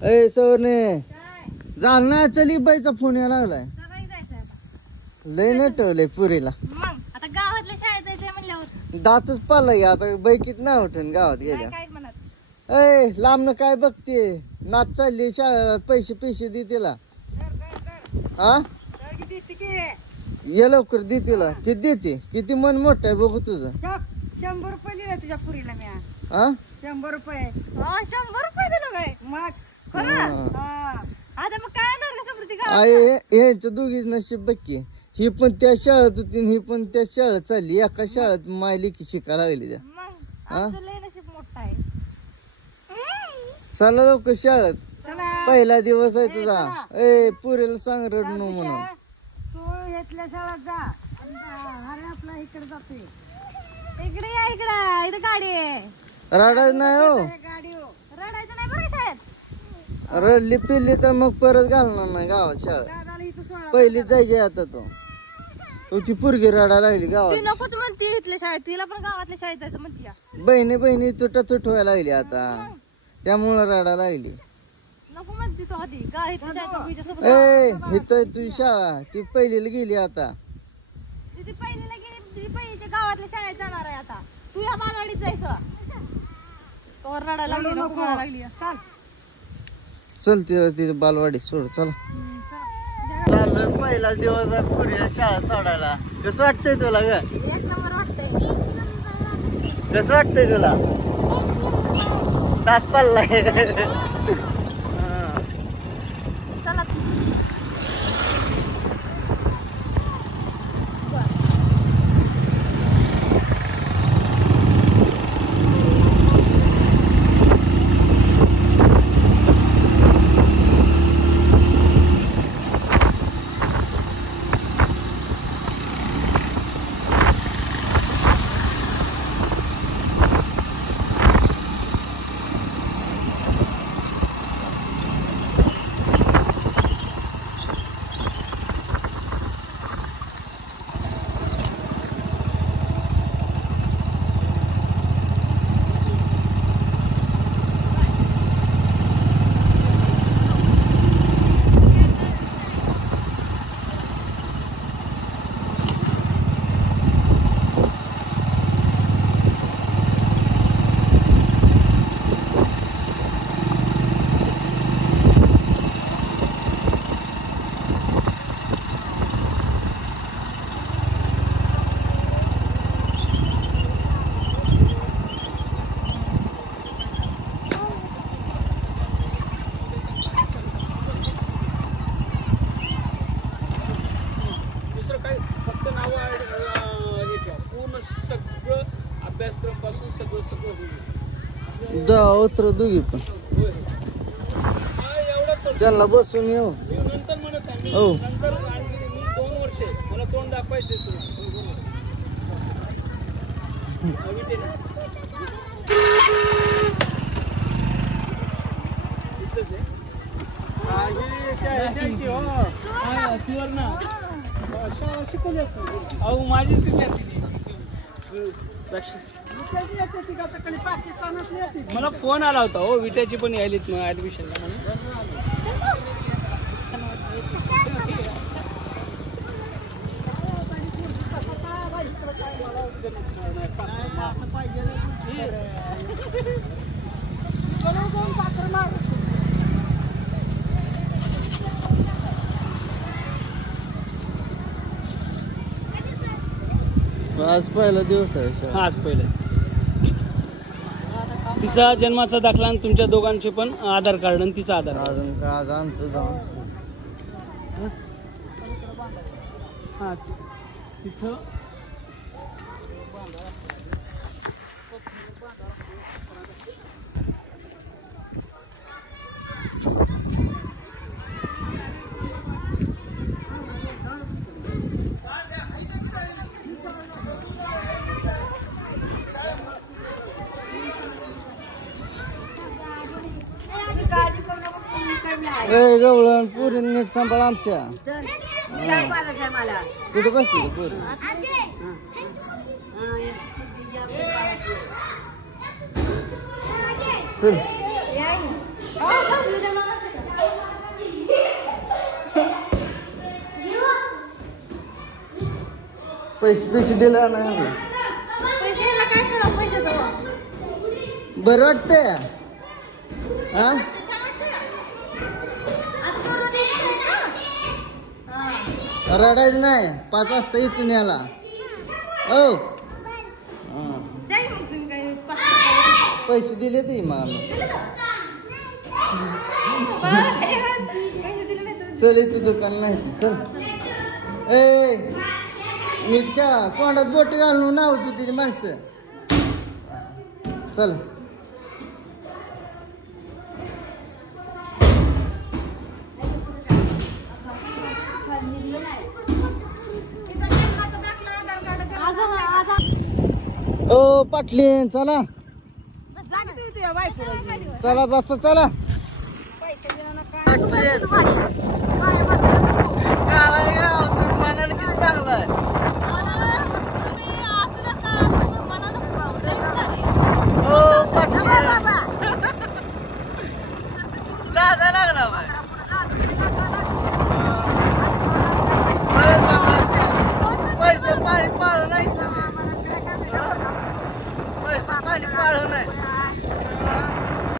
ए सवरने झाल ना चली बाईचा फोन यायला लागलाय. लय नटवलंय पुरीला. मग आता गावातल्या शाळेत जायचंय म्हणल्यावर दातच पालाय आता बैकीत नाही उठून गावात गेल्या. काय म्हणत ए लांबन काय बघते नाच चालली शाळेला पैसे दे तिला. हा ये लवकर दे तिला. किती देते किती मन मोठं आहे बघू तुझं. 100 रुपये दिले तुझ्या पुरीला मी. हा 100 रुपये. 100 रुपये दिलं काय मग खरं. आता मग काय आणणार का समृद्धी गावात? आहे यांचं दोघीच नशीब बघकी. ही पण त्या शाळेत होती आणि ही पण त्या शाळेत चालली. एका शाळेत मायली की शिकायला लागली त्या. मग आमचं लय नशीब मोठं आहे. चला लवकर शाळेत. चला पहिला दिवस आहे तुझा. ए पुरीला सांग रडणू म्हणून. तू घेतल्या शाळेत जा. अरे आपला इकडे जातोय. इकडे या इकडे. इथं गाडी आहे. रडायचं नाही हो. गाडी हो. रडायचं नाही बरं शाळेत. रडली पिल्ली तर मग परत घालणार नाही गावात शाळेत. दादाला इथं सोडा. पहिली जायची आता तुझी पुरगी रडायला लागली ती गावात. नकोच म्हणते इथल्या शाळेत. तिला पण गावातल्या शाळेत जायचं म्हणते. बहिणी तुट व्हायला लागली आता त्यामुळे रडायला लागली. नको म्हणते तो आधी गावातल्या शाळेत तुझ्यासोबत. ए इथं तुझी शाळा ती पहिलीला गेली आता. ती पहिलीला गेली. ती पहिलीच्या गावातल्या शाळेत जाणार आहे आता. तू या बालवाडीत जायचं. तो रडायला लागली नको म्हणायला लागली. चल चल तिथे बालवाडी सोड. चला चाललोय पहिला दिवस आहे पुरीला शाळा सोडायला. कसं वाटतंय तुला ग. एक नंबर वाटतंय. कसं वाटतंय तुला. दात पाल्लाय. चला अभ्यासक्रम पासून सगळं जा उतर दोघी पण. त्यांना बसून येऊ. नंतर म्हणत आहे हो नंतर मी 2 वर्षे मला तोंड दाखवायचे. शिकवली अहो माझीच विद्यार्थी. मला फोन आला होता हो विट्याची पण यायलीत मग ऍडमिशनला म्हणून. आज पहिला दिवस आहे शाळा. आज पहिले तिचा जन्माचा दाखला आणि तुमच्या दोघांचे पण आधार कार्ड आणि तिचा आधार कार्ड. अजून काय आज आणतो जाऊन. हा तिथं काळजी करू नको. कोणी कमी आहे. ए गवळण पुरी नीट सांभाळ आमच्या. चार पाच आहे मला. कुठे बसली पुरी. चल या कसली जमा नसते का? पैसे दिले नाही आम्ही. पैसे याला काय करा पैशाचं बरं वाटतंय हा छान वाटतं का? आता तो रोज येतो ना? हा. रडायचं नाही 5 वाजता इथून याला हो द्या की मग तुम्ही काही 500 पैसे दिले ते मग आम्ही दिले का? बरं, पैसे दिले नाही तर चल इथे दुकान नाही ते, चल ए नीट का तोंडात बोट घालून नाव तू तिथे माणसं चल ओ पाटलीन चला चला बस चला मनाला किती चांगलं आहे हो पाटलीन लाजा लागला बाय